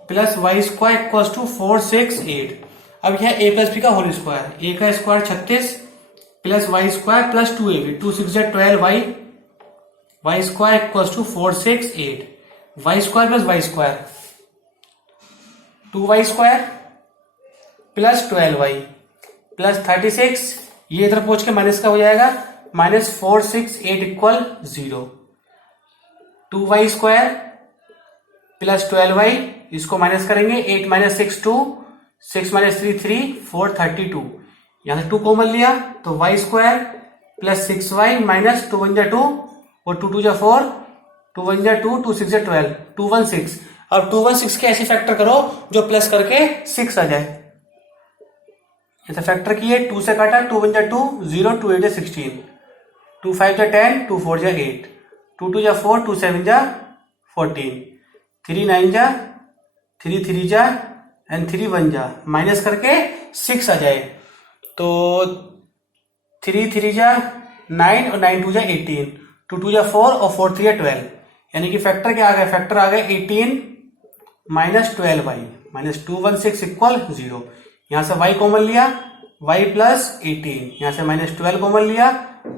plus y square equal to 468। अब यह a प्लस बी का होल स्क्वायर, a का square 36 plus y square plus 2ab, 2 6 जा 12y, y square equal to 468। Y square plus y square 2y square plus 12y plus 36, ये इधर पहुंच के minus का हो जाएगा, minus 468 equal 0। 2y square plus 12y, इसको माइनस करेंगे, 8 माइनस 6 2, 6 माइनस 3 3, 432। यहां से 2 कॉमन लिया तो y square plus 6y minus 2 1 जा 2 और 2 2 जा 4, 2 1 जा 2, 2 6 जा 12, 216। अब 216 के ऐसे फैक्टर करो जो प्लस करके 6 आ जाए। ऐसा फैक्टर किए, 2 से काटा, 2 1 जा 2, 0, 2 8 जा 16, 2 5 जा 10, 2 4 जा 8, 2 2 जा 4, 2 7 जा 14, 3 9 जा, 3 3 जा एंड 3 1 जा, माइनस करके 6 आ जाए। तो 3 3 जा 9 और 9 2 जा 18, 2 2 जा 4 और 4 3 जा 12, यानी कि फैक्टर क्या आ गया, फैक्टर आ गया 18 माइनस 12y माइनस 216 इक्वल 0। यहां से y कॉमन लिया, y प्लस 18, यहां से माइनस 12 कॉमन लिया,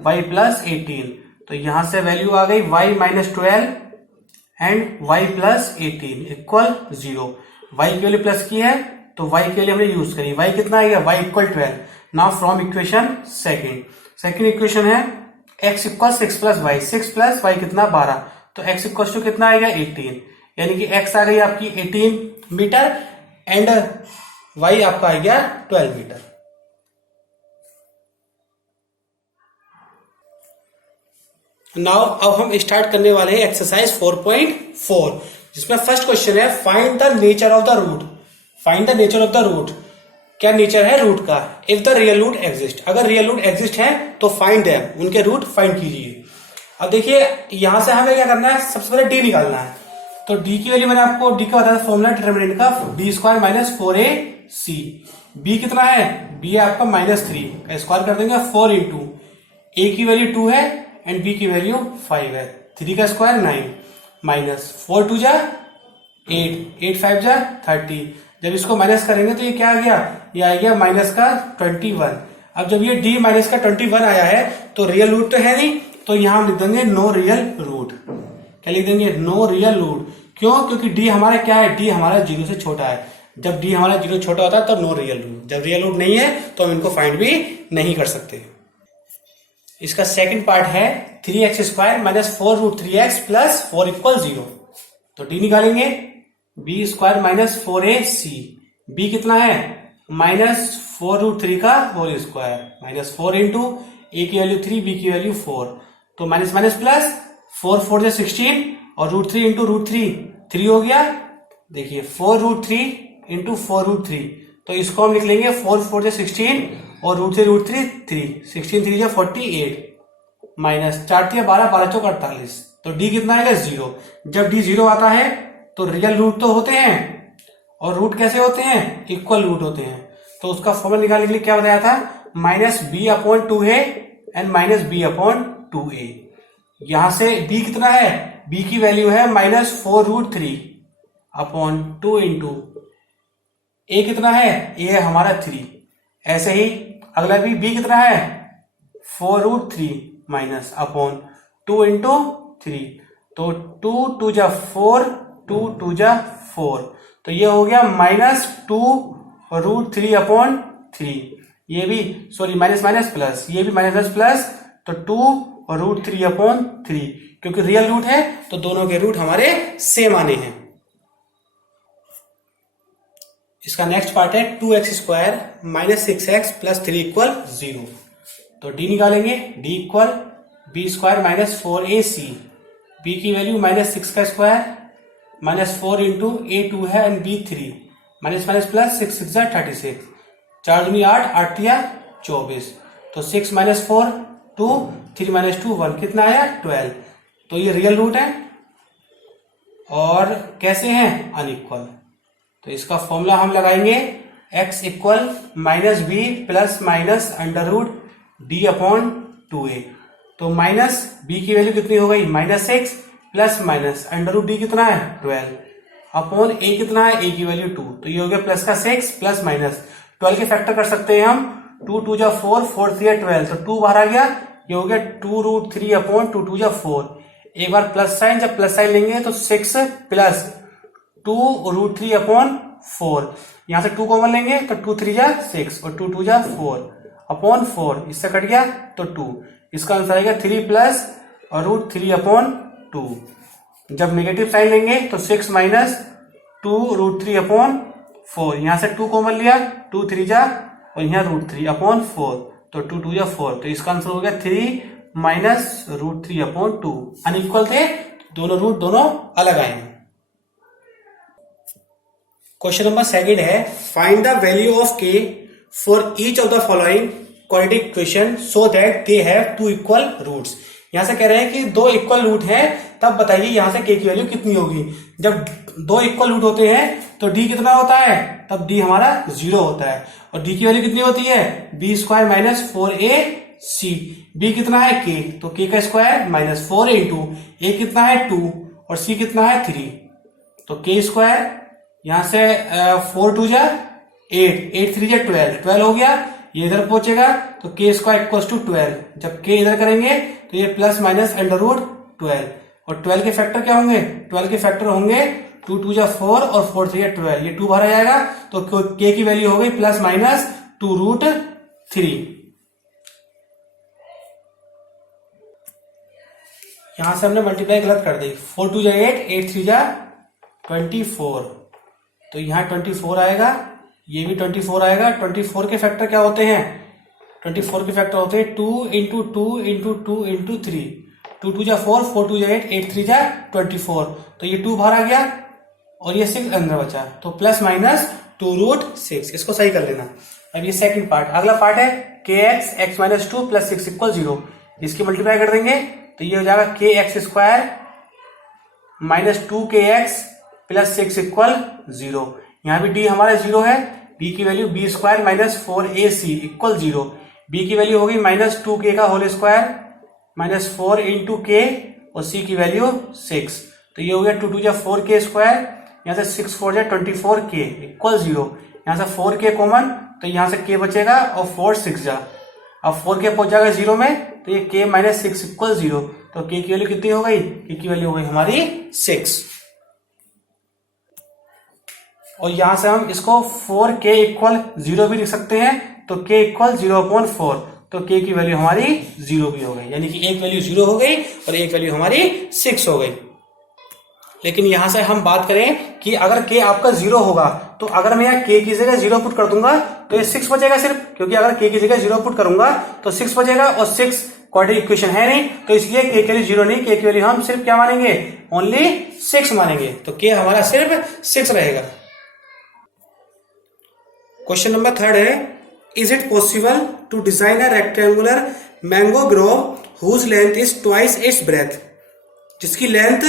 y प्लस 18, तो यहां से वैल्यू आ गई y minus 12 and y plus 18 equal 0। y की वैल्यू प्लस की है तो y के लिए हमने यूज करी, y कितना आएगा, y equal 12। Now from equation second equation है x equal 6 plus y, 6 plus y कितना 12, तो x इक्वल टू कितना आएगा 18, यानी कि x आ गई आपकी 18 मीटर एंड y आपका आ गया 12 मीटर। नाउ अब हम स्टार्ट करने वाले हैं एक्सरसाइज 4.4, जिसमें फर्स्ट क्वेश्चन है find the nature of the root. Find the nature of the root, क्या नेचर है रूट का। If the real root exist, अगर रियल रूट एग्जिस्ट है तो फाइंड देम, उनके रूट फाइंड कीजिए। अब देखिए यहां से हमें क्या करना है, सबसे पहले डी निकालना है। तो डी की वैल्यू मैंने आपको डी का बताया फॉर्मूला डिटरमिनेंट का, b square minus 4ac। B कितना है, बी है आपका -3 का स्क्वायर कर देंगे 4 इंटू ए की वैल्यू 2 है एंड बी की वैल्यू 5 है, 3 का स्क्वायर 9 माइनस 4 2 जा 8, 8 5 जा 30। जब इसको माइनस करेंगे तो ये क्या आ गया, ये आ गया माइनस का 21। अब जब ये डी माइनस का 21 आया है तो रियल रूट तो है नहीं, तो यहां हम लिख देंगे नो रियल रूट। क्या लिख देंगे, नो रियल रूट। क्यों, क्योंकि डी हमारा क्या है, डी हमारा 0 से छोटा है। जब डी हमारा 0 छोटा होता है तो नो रियल रूट, जब रियल रूट नहीं है तो हम इनको फाइंड भी नहीं कर सकते। इसका सेकंड पार्ट है 3x square minus 4 root 3x plus 4 equal 0। तो डी निकालेंगे, B square minus 4ac। B कितना है -4√3 का होल स्क्वायर, -4 इंटू ए की वैल्यू 3, बी की वैल्यू 4, तो माइनस माइनस प्लस, 4 4 जा 16 और √3 इंटू √3 3 हो गया। देखिए 4√3 इंटू 4√3, तो इसको हम लिख लेंगे 4 4 जा 16 और √3 3, 16 3 जा 48 माइनस 4 3 12, 12 चौक 48, तो डी कितना आएगा 0। जब डी 0 आता है तो रियल रूट तो होते हैं, और रूट कैसे होते हैं, इक्वल रूट होते हैं। तो उसका फॉर्मूला निकालने के लिए क्या बताया था, -b/2a एंड -b/2a। यहां से b कितना है, b की वैल्यू है -4√3/2 इंटू a कितना है, a है हमारा 3। ऐसे ही अगला भी b कितना है, 4√3 -/2 इंटू 3, तो 2 2 जा 4, 2 2 जा 4, तो ये हो गया -2√3/3। ये भी सॉरी माइनस माइनस प्लस, ये भी माइनस प्लस, तो 2√3/3, क्योंकि रियल रूट है तो दोनों के रूट हमारे सेम आने हैं। इसका नेक्स्ट पार्ट है 2x² -6x + 3 = 0। तो d निकालेंगे, d equal b² -4ac, b की वैल्यू -6 का स्क्वायर -4 इंटू a2 है and b3, minus minus plus, 6 6 36, 4 दूनी 8, 8 तिया 24, तो 6 - 4 2, 3 - 2 1, कितना आया 12। तो ये रियल रूट है और कैसे हैं, अनइक्वल। तो इसका फॉर्मूला हम लगाएंगे x equal -b plus minus √d/2a। तो माइनस b की वैल्यू कितनी हो गई, -6 प्लस माइनस √d कितना है 12 अपॉन a कितना है, a की वैल्यू 2, तो ये हो गया प्लस का 6 प्लस माइनस 12 के फैक्टर कर सकते हैं हम, 2 2 जा 4, 4 3 12, तो 2 बाहर आ गया, ये हो गया 2√3/2 2 जा 4। एक बार प्लस साइन, जब प्लस साइन लेंगे तो 6 प्लस 2√3/4, यहां से 2 कॉमन लेंगे तो 2 3 जा 6 और 2 2 जा 4/4, इससे कट गया तो 2, इसका आंसर आएगा 3 प्लस √3/2। जब नेगेटिव साइन लेंगे तो 6 माइनस 2√3/4, यहां से 2 कॉमन लिया, 2 3 जा और यहां √3/4, तो 2 2 जा 4, तो इसका आंसर हो गया 3 माइनस √3/2। अनइक्वल थे, दोनों रूट दोनों अलग आएंगे। क्वेश्चन नंबर 2 है, find the value of k for each of the following quadratic equation so that they have 2 equal roots. यहां से कह रहे हैं कि 2 इक्वल रूट हैं, तब बताइए यहां से k की वैल्यू कितनी होगी। जब 2 इक्वल रूट होते हैं तो d कितना होता है, तब d हमारा 0 होता है, और d की वैल्यू कितनी होती है, b² -4ac, b कितना है k, तो k का स्क्वायर -4 इंटू a कितना है 2 और c कितना है 3, तो k², यहां से 4 2 जा 8, 8 3 जा 12, 12 हो गया, ये इधर पहुंचेगा तो k² = 12, जब k इधर करेंगे तो ये प्लस माइनस √12, और 12 के फैक्टर क्या होंगे, 12 के फैक्टर होंगे 2 2 जा 4 और 4 3 जा 12, ये 2 बाहर आ जाएगा, तो k की वैल्यू हो गई प्लस माइनस 2√3। यहां से हमने मल्टीप्लाई गलत कर दी, 4 2 जा 8, 8 3 जा 24, तो यहां 24 आएगा, ये भी 24 आएगा। 24 के फैक्टर क्या होते हैं, 24 के फैक्टर होते हैं 2 इंटू 2 इंटू 2 इंटू 3, 2 2 जा 4, 4 2 जा 8, 8 3 जा 24, तो ये 2 बाहर आ गया और ये 6 अंदर बचा, तो प्लस माइनस 2√6, इसको सही कर लेना। अब ये सेकंड पार्ट, अगला पार्ट है kx x - 2 + 6 = 0, इसकी मल्टीप्लाई कर देंगे तो ये हो जाएगा kx² -2kx + 6 = 0। यहां भी d हमारा 0 है, b की वैल्यू b² -4ac = 0, b की वैल्यू होगी -2k का होल स्क्वायर -4 इंटू k और c की वैल्यू 6, तो ये हो गया 2 2 जा 4k², यहां से 6 4 जा 24k = 0, यहां से 4k कॉमन, तो यहां से k बचेगा और 4 6 जा, अब 4k पहुंच जाएगा 0 में, तो ये k - 6 = 0, तो k की वैल्यू कितनी हो गई, k की वैल्यू हो गई हमारी 6। और यहां से हम इसको 4k = 0 भी लिख सकते हैं, तो k = 0/4, तो k की वैल्यू हमारी 0 भी हो गई, यानी कि एक वैल्यू 0 हो गई और एक वैल्यू हमारी 6 हो गई। लेकिन यहां से हम बात करें कि अगर k आपका 0 होगा तो अगर मैं यहाँ k की जगह 0 पुट कर दूंगा तो ये 6 बचेगा सिर्फ, क्योंकि अगर k की जगह 0 पुट करूंगा तो 6 बचेगा, और 6 क्वाड्रेटिक इक्वेशन है नहीं, तो इसलिए k के लिए 0 नहीं, k के लिए हम सिर्फ क्या मानेंगे, ओनली 6 मानेंगे। तो k हमारा सिर्फ 6 रहेगा। क्वेश्चन नंबर 3 है, is it possible to design a rectangular mango grove whose length is twice its breadth, जिसकी लेंथ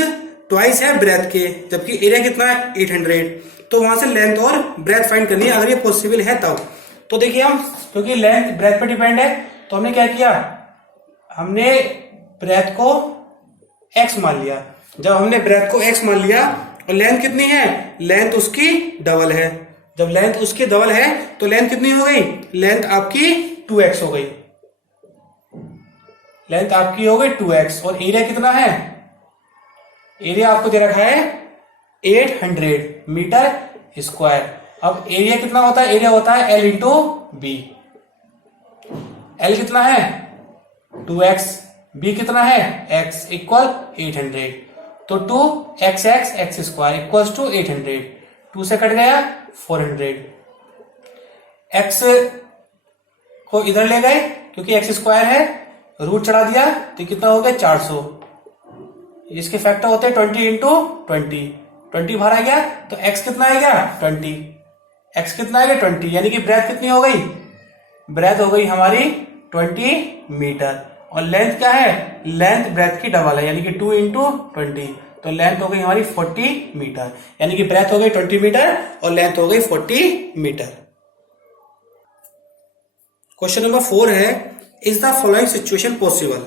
ट्वाइस है ब्रेथ के, जबकि एरिया कितना है 800, तो वहां से लेंथ और ब्रेथ फाइंड करनी है, अगर ये पॉसिबल है तब। तो देखिए हम, क्योंकि लेंथ ब्रेथ पे डिपेंड है, तो हमने क्या किया, हमने ब्रेथ को x मान लिया। जब हमने ब्रेथ को x मान लिया और लेंथ कितनी है, लेंथ उसकी डबल है, जब लेंथ उसकी डबल है तो लेंथ कितनी हो गई, लेंथ आपकी 2x हो गई, लेंथ आपकी हो गई 2x, और एरिया कितना है, एरिया आपको दे रखा है 800 मीटर स्क्वायर। अब एरिया कितना होता है, एरिया होता है L इंटू बी। L कितना है 2x, b कितना है x इक्वल 800, तो 2xx x square equal to 800, 2 से कट गया 400, x को इधर ले गए क्योंकि x स्क्वायर है, रूट चढ़ा दिया तो कितना हो गया 400, इसके फैक्टर होते हैं 20 इंटू 20 बाहर आ गया, तो x कितना आएगा 20, x कितना आएगा 20, यानी कि ब्रेथ कितनी हो गई, ब्रेथ हो गई हमारी 20 मीटर, और लेंथ क्या है, लेंथ ब्रेथ की डबल है, यानी कि 2 इंटू 20, तो लेंथ हो गई हमारी 40 मीटर, यानी कि ब्रेथ हो गई 20 मीटर और लेंथ हो गई 40 मीटर। क्वेश्चन नंबर 4 है, is the following situation possible,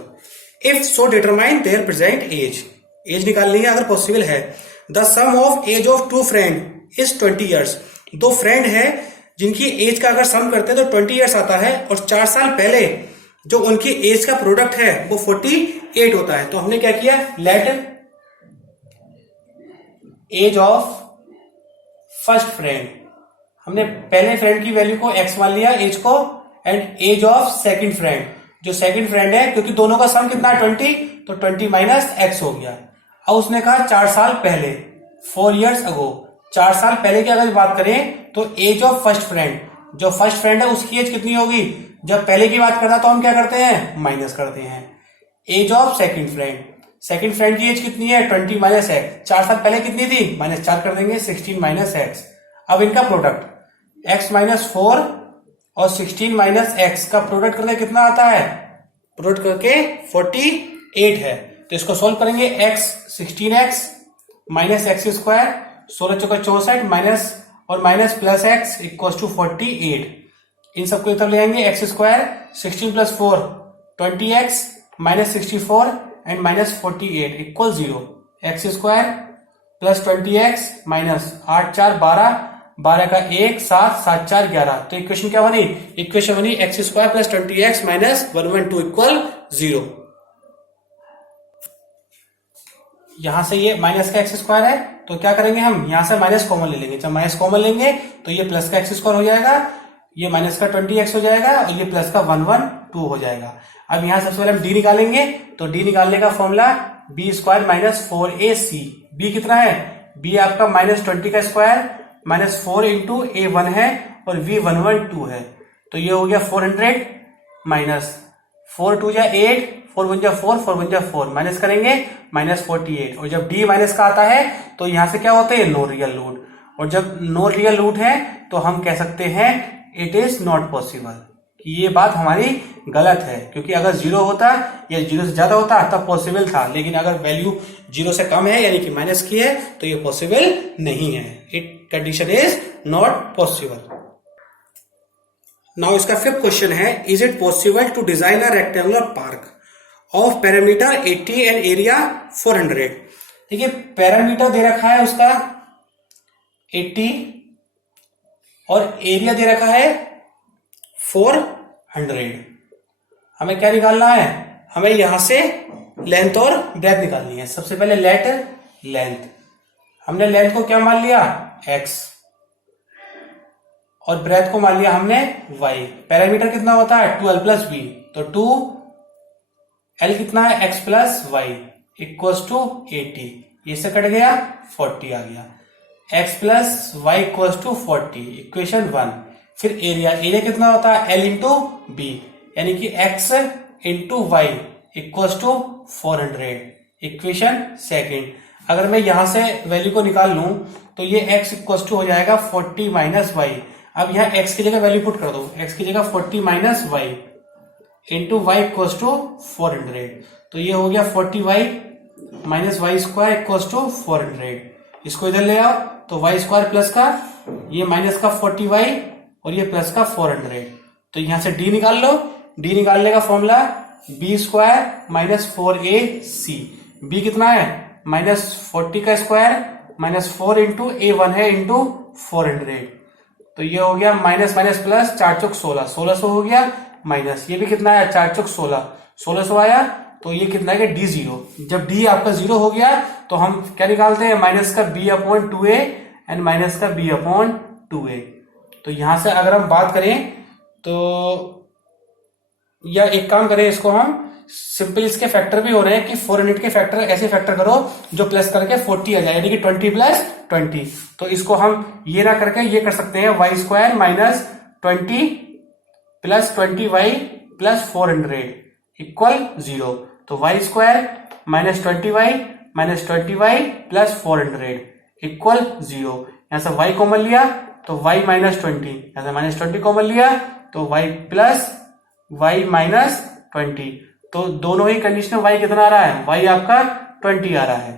if so determine their present age, age निकालनी है अगर पॉसिबल है। The sum of age of two friend is 20 years, दो फ्रेंड है जिनकी एज का अगर सम करते हैं तो 20 ईयर्स आता है, और 4 साल पहले जो उनकी एज का प्रोडक्ट है वो 48 होता है। तो हमने क्या किया, let age of first friend, हमने पहले फ्रेंड की वैल्यू को x मान लिया एज को, and age of second friend, जो सेकंड फ्रेंड है क्योंकि दोनों का सम कितना है 20, तो 20 माइनस x हो गया। अब उसने कहा 4 साल पहले, 4 years अगो, 4 साल पहले की अगर बात करें तो एज ऑफ फर्स्ट फ्रेंड, जो फर्स्ट फ्रेंड है उसकी एज कितनी होगी, जब पहले की बात करता तो हम क्या करते हैं, माइनस करते हैं। Age of second friend, second friend की एज कितनी है 20 माइनस एक्स, 4 साल पहले कितनी थी, -4 कर देंगे 16 माइनस एक्स। अब इनका प्रोडक्ट x माइनस 4 और 16 माइनस एक्स का प्रोडक्ट करके कितना आता है, प्रोडक्ट करके 48 है। तो इसको सोल्व करेंगे, x 16x minus x square 16 चौका 64 माइनस और minus plus x equal to 48, इन सबको इधर ले आएंगे, x square 16 plus 4 20x minus 64 and minus 48 equal 0, x square plus 20x minus 8 4 12, 12 का 1 7 7 4 11, तो इक्वेशन क्या बनी, इक्वेशन बनी x square plus 20x minus 112 equal 0। यहां से ये माइनस का एक्स स्क्वायर है, तो क्या करेंगे हम, यहां से माइनस कॉमन ले लेंगे, जब माइनस कॉमन लेंगे तो ये प्लस का एक्स स्क्वायर हो जाएगा, ये माइनस का 20x हो जाएगा और ये प्लस का 112 हो जाएगा। अब यहां सबसे पहले हम डी निकालेंगे, तो डी निकालने का formula b square minus 4ac, b कितना है, बी आपका माइनस 20 का स्क्वायर माइनस 4 इंटू a1 है और v 112 है, तो ये हो गया 400 माइनस 4 2 जा 8 4 1 जा 4 4 1 जा 4 माइनस करेंगे माइनस 48, और जब d माइनस का आता है तो यहां से क्या होता है, नो रियल रूट, और जब नो रियल रूट है तो हम कह सकते हैं इट इज नॉट पॉसिबल, कि ये बात हमारी गलत है, क्योंकि अगर 0 होता या 0 से ज्यादा होता तब पॉसिबल था, लेकिन अगर वैल्यू 0 से कम है यानी कि माइनस की है तो ये पॉसिबल नहीं है, it condition is not possible. Now इसका 5th क्वेश्चन है, is it possible to design a rectangular park of perimeter 80 and area 400। देखिए पैरामीटर दे रखा है उसका 80 और एरिया दे रखा है 400। हमें क्या निकालना है, हमें यहां से लेंथ और ब्रेथ निकालनी है। सबसे पहले लेट लेंथ, हमने लेंथ को क्या मान लिया x और ब्रेथ को मान लिया हमने y। पैरामीटर कितना होता है 2l प्लस b, तो 2l कितना है x plus y equals to 80, ये से कट गया 40 आ गया। x plus y equal to 40, equation 1। फिर एरिया कितना होता है L इंटू बी, यानी कि x into y equal to 400, equation second. अगर मैं यहां से वैल्यू को निकाल लूं तो ये x इक्वल टू हो जाएगा 40 माइनस वाई। अब यहाँ x की जगह वैल्यू पुट कर दो, x की जगह 40 minus y into y equal to 400, तो ये हो गया 40y minus y square equal to 400। इसको इधर ले आओ तो वाई स्क्वायर प्लस का ये माइनस का 40y और ये प्लस का 400, तो यहां से d निकाल लो। d निकालने का formula b square minus 4ac, b कितना है माइनस 40 का स्क्वायर माइनस 4 इंटू a1 है इंटू 400, तो ये हो गया माइनस माइनस प्लस 4 चौक 16, 1600 हो गया माइनस ये भी कितना है 4 चौक 16, 1600 आया, तो ये कितना है डी जीरो। जब डी आपका जीरो हो गया तो हम क्या निकालते हैं माइनस का b upon 2a and minus का b अपॉन 2a। तो यहां से अगर हम बात करें तो या एक काम करें, इसको हम सिंपल इसके फैक्टर भी हो रहे हैं कि 400 के फैक्टर ऐसे फैक्टर करो जो प्लस करके 40 आ जाए, यानी कि 20 प्लस 20। तो इसको हम ये ना करके ये कर सकते हैं y square minus 20 plus 20y plus 400 equal 0। तो y square minus 20y minus 20y plus 400 equal 0। यहां से y कॉमन लिया तो y माइनस 20, यहां से माइनस 20 कॉमन लिया तो y प्लस y माइनस 20, तो दोनों ही कंडीशन में y कितना आ रहा है, y आपका 20 आ रहा है।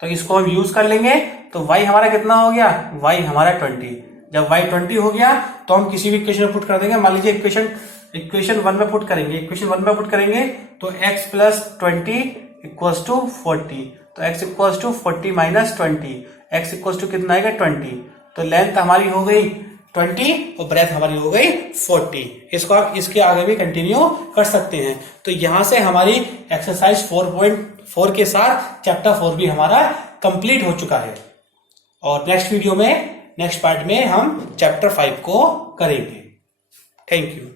तो इसको हम यूज कर लेंगे तो y हमारा कितना हो गया, y हमारा 20। जब y 20 हो गया तो हम किसी भी इक्वेशन में पुट कर देंगे। मान लीजिए इक्वेशन 1 में पुट करेंगे, इक्वेशन 1 में पुट करेंगे तो x प्लस 20 इक्वल्स टू 40, तो x equals to 40 minus 20, x equals to कितना आएगा 20, तो लेंथ हमारी हो गई 20 और ब्रेथ हमारी हो गई 40। इसको आप इसके आगे भी कंटिन्यू कर सकते हैं। तो यहां से हमारी एक्सरसाइज 4.4 के साथ चैप्टर 4 भी हमारा कंप्लीट हो चुका है, और नेक्स्ट वीडियो में नेक्स्ट पार्ट में हम चैप्टर 5 को करेंगे। Thank you.